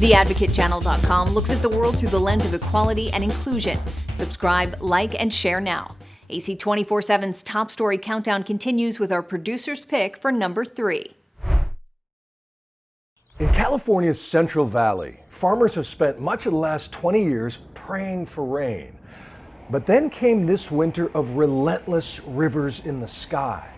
TheAdvocateChannel.com looks at the world through the lens of equality and inclusion. Subscribe, like, and share now. AC 24/7's top story countdown continues with our producer's pick for number 3. In California's Central Valley, farmers have spent much of the last 20 years praying for rain. But then came this winter of relentless rivers in the sky,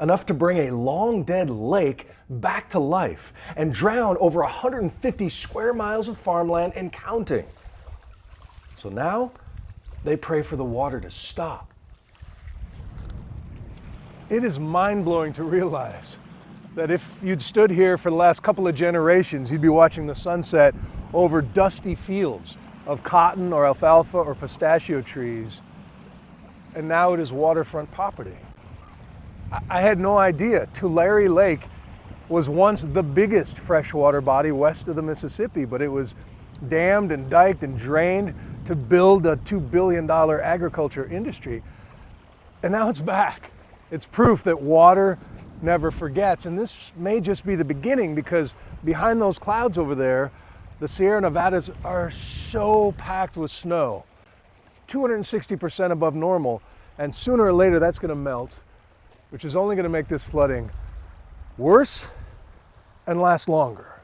enough to bring a long-dead lake back to life and drown over 150 square miles of farmland and counting. So now they pray for the water to stop. It is mind-blowing to realize that if you'd stood here for the last couple of generations, you'd be watching the sunset over dusty fields of cotton or alfalfa or pistachio trees, and now it is waterfront property. I had no idea Tulare Lake was once the biggest freshwater body west of the Mississippi, but it was dammed and diked and drained to build a $2 billion agriculture industry. And now it's back. It's proof that water never forgets. And this may just be the beginning, because behind those clouds over there, the Sierra Nevadas are so packed with snow. It's 260% above normal, and sooner or later that's going to melt, which is only going to make this flooding worse and last longer.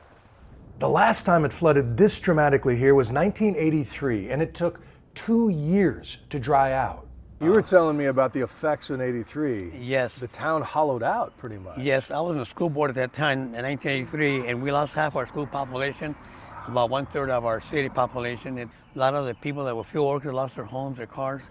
The last time it flooded this dramatically here was 1983, and it took 2 years to dry out. You were telling me about the effects in 83. Yes. The town hollowed out pretty much. Yes, I was on the school board at that time in 1983, and we lost half our school population, about 1/3 of our city population. And a lot of the people that were field workers lost their homes, their cars.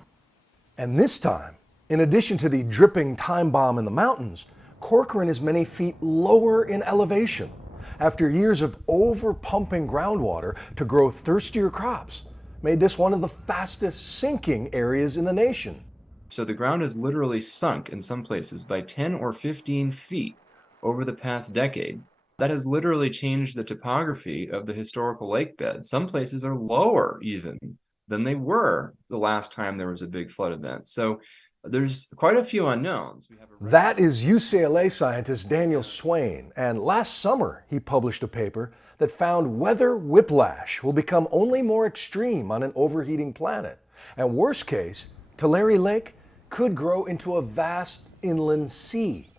And this time, in addition to the dripping time bomb in the mountains, Corcoran is many feet lower in elevation after years of over-pumping groundwater to grow thirstier crops made this one of the fastest sinking areas in the nation. So the ground has literally sunk in some places by 10 or 15 feet over the past decade. That has literally changed the topography of the historical lake bed. Some places are lower even than they were the last time there was a big flood event. So there's quite a few unknowns. That is UCLA scientist Daniel Swain, and last summer he published a paper that found weather whiplash will become only more extreme on an overheating planet. And worst case, Tulare Lake could grow into a vast inland sea.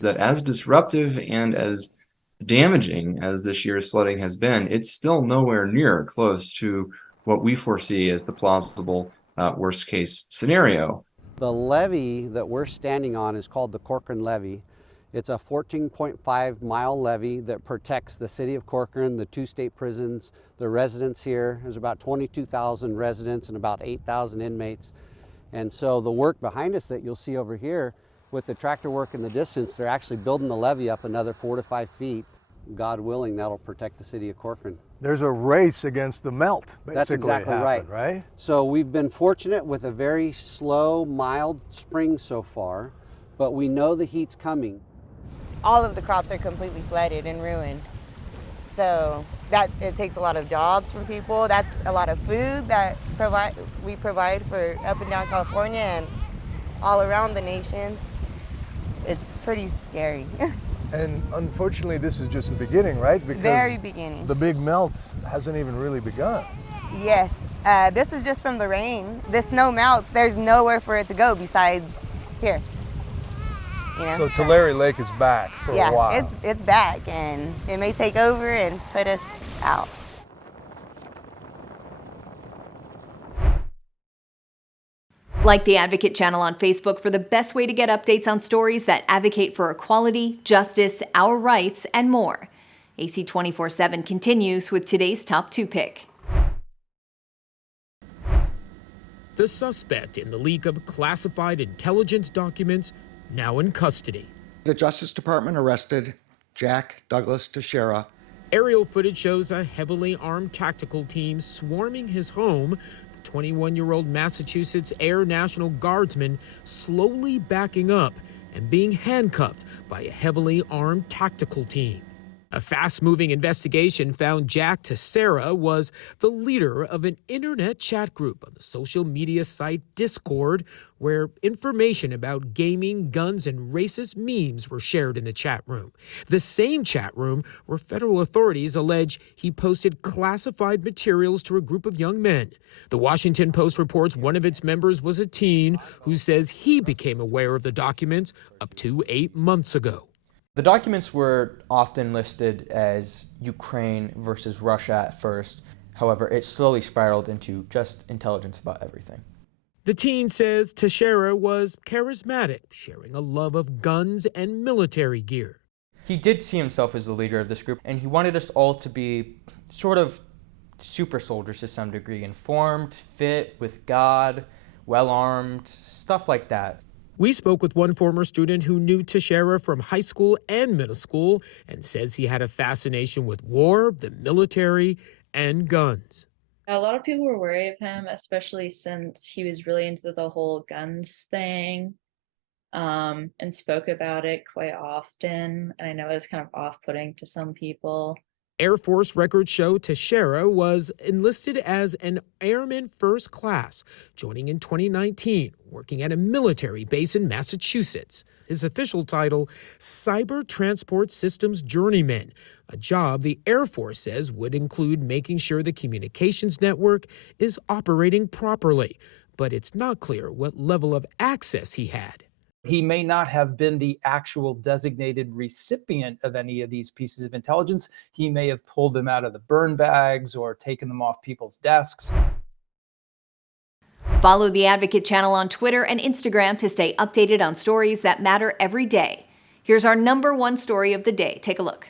That as disruptive and as damaging as this year's flooding has been, it's still nowhere near close to what we foresee as the plausible worst case scenario. The levee that we're standing on is called the Corcoran Levee. It's a 14.5-mile levee that protects the city of Corcoran, the 2 state prisons, the residents here. There's about 22,000 residents and about 8,000 inmates. And so the work behind us that you'll see over here with the tractor work in the distance, they're actually building the levee up another 4 to 5 feet. God willing, that'll protect the city of Corcoran. There's a race against the melt, basically. That's exactly right? So we've been fortunate with a very slow, mild spring so far, but we know the heat's coming. All of the crops are completely flooded and ruined. So it takes a lot of jobs from people. That's a lot of food that we provide for up and down California and all around the nation. It's pretty scary. And unfortunately, this is just the beginning, right? Because very beginning. The big melt hasn't even really begun. Yes, this is just from the rain. The snow melts. There's nowhere for it to go besides here. You know? So Tulare Lake is back for a while. Yeah, it's back, and it may take over and put us out. Like the Advocate channel on Facebook for the best way to get updates on stories that advocate for equality, justice, our rights, and more. AC 24/7 continues with today's top 2 pick. The suspect in the leak of classified intelligence documents now in custody. The Justice Department arrested Jack Douglas Teixeira. Aerial footage shows a heavily armed tactical team swarming his home. 21-year-old Massachusetts Air National Guardsman slowly backing up and being handcuffed by a heavily armed tactical team. A fast-moving investigation found Jack Teixeira was the leader of an internet chat group on the social media site Discord, where information about gaming, guns, and racist memes were shared in the chat room. The same chat room where federal authorities allege he posted classified materials to a group of young men. The Washington Post reports one of its members was a teen who says he became aware of the documents up to 8 months ago. The documents were often listed as Ukraine versus Russia at first. However, it slowly spiraled into just intelligence about everything. The teen says Teixeira was charismatic, sharing a love of guns and military gear. He did see himself as the leader of this group, and he wanted us all to be sort of super soldiers to some degree, informed, fit, with God, well-armed, stuff like that. We spoke with one former student who knew Teixeira from high school and middle school and says he had a fascination with war, the military, and guns. A lot of people were wary of him, especially since he was really into the whole guns thing, and spoke about it quite often. And I know it was kind of off-putting to some people. Air Force records show Teixeira was enlisted as an airman first class, joining in 2019, working at a military base in Massachusetts. His official title, Cyber Transport Systems Journeyman, a job the Air Force says would include making sure the communications network is operating properly. But it's not clear what level of access he had. He may not have been the actual designated recipient of any of these pieces of intelligence. He may have pulled them out of the burn bags or taken them off people's desks. Follow the Advocate channel on Twitter and Instagram to stay updated on stories that matter every day. Here's our #1 story of the day. Take a look.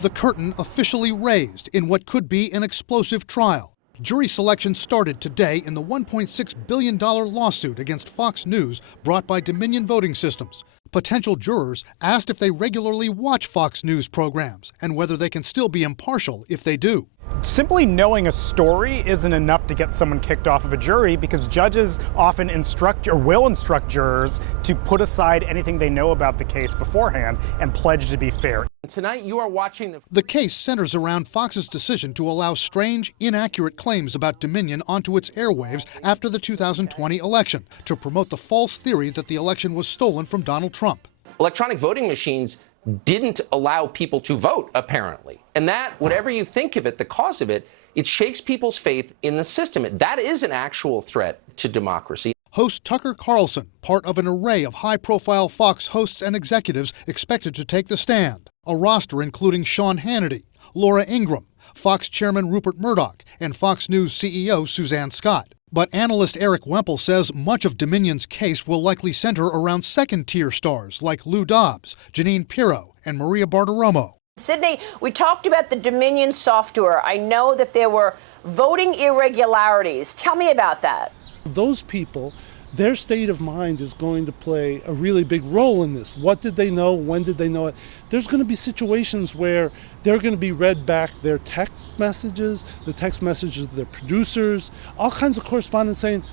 The curtain officially raised in what could be an explosive trial. Jury selection started today in the $1.6 billion lawsuit against Fox News brought by Dominion Voting Systems. Potential jurors asked if they regularly watch Fox News programs and whether they can still be impartial if they do. Simply knowing a story isn't enough to get someone kicked off of a jury, because judges often instruct or will instruct jurors to put aside anything they know about the case beforehand and pledge to be fair. Tonight you are watching The case centers around Fox's decision to allow strange, inaccurate claims about Dominion onto its airwaves after the 2020 election to promote the false theory that the election was stolen from Donald Trump. Electronic voting machines didn't allow people to vote, apparently. And that, whatever you think of it, the cause of it, it shakes people's faith in the system. That is an actual threat to democracy. Host Tucker Carlson, part of an array of high-profile Fox hosts and executives expected to take the stand. A roster including Sean Hannity, Laura Ingraham, Fox chairman Rupert Murdoch, and Fox News CEO Suzanne Scott. But analyst Eric Wemple says much of Dominion's case will likely center around second-tier stars like Lou Dobbs, Jeanine Pirro, and Maria Bartiromo. Sydney, we talked about the Dominion software. I know that there were voting irregularities. Tell me about that. Those people, their state of mind is going to play a really big role in this. What did they know? When did they know it? There's going to be situations where they're going to be read back their text messages, the text messages of their producers, all kinds of correspondence saying,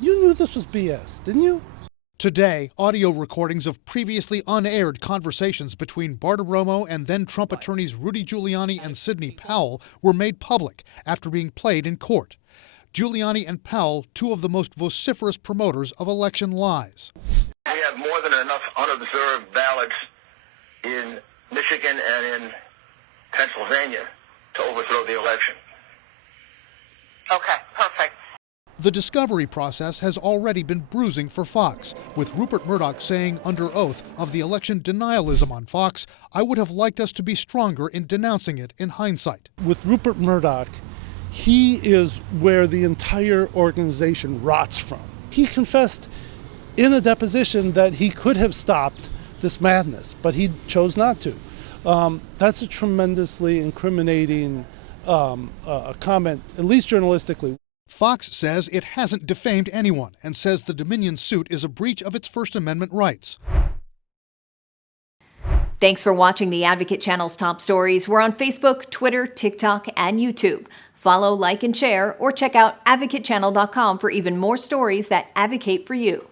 you knew this was BS, didn't you? Today, audio recordings of previously unaired conversations between Bartiromo and then-Trump attorneys Rudy Giuliani and Sidney Powell were made public after being played in court. Giuliani and Powell, two of the most vociferous promoters of election lies. We have more than enough unobserved ballots in Michigan and in Pennsylvania to overthrow the election. Okay, perfect. The discovery process has already been bruising for Fox, with Rupert Murdoch saying under oath of the election denialism on Fox, "I would have liked us to be stronger in denouncing it in hindsight." With Rupert Murdoch, he is where the entire organization rots from. He confessed in a deposition that he could have stopped this madness, but he chose not to. That's a tremendously incriminating comment, at least journalistically. Fox says it hasn't defamed anyone and says the Dominion suit is a breach of its First Amendment rights. Thanks for watching the Advocate channel's top stories. We're on Facebook, Twitter, TikTok, and YouTube. Follow, like, and share, or check out advocatechannel.com for even more stories that advocate for you.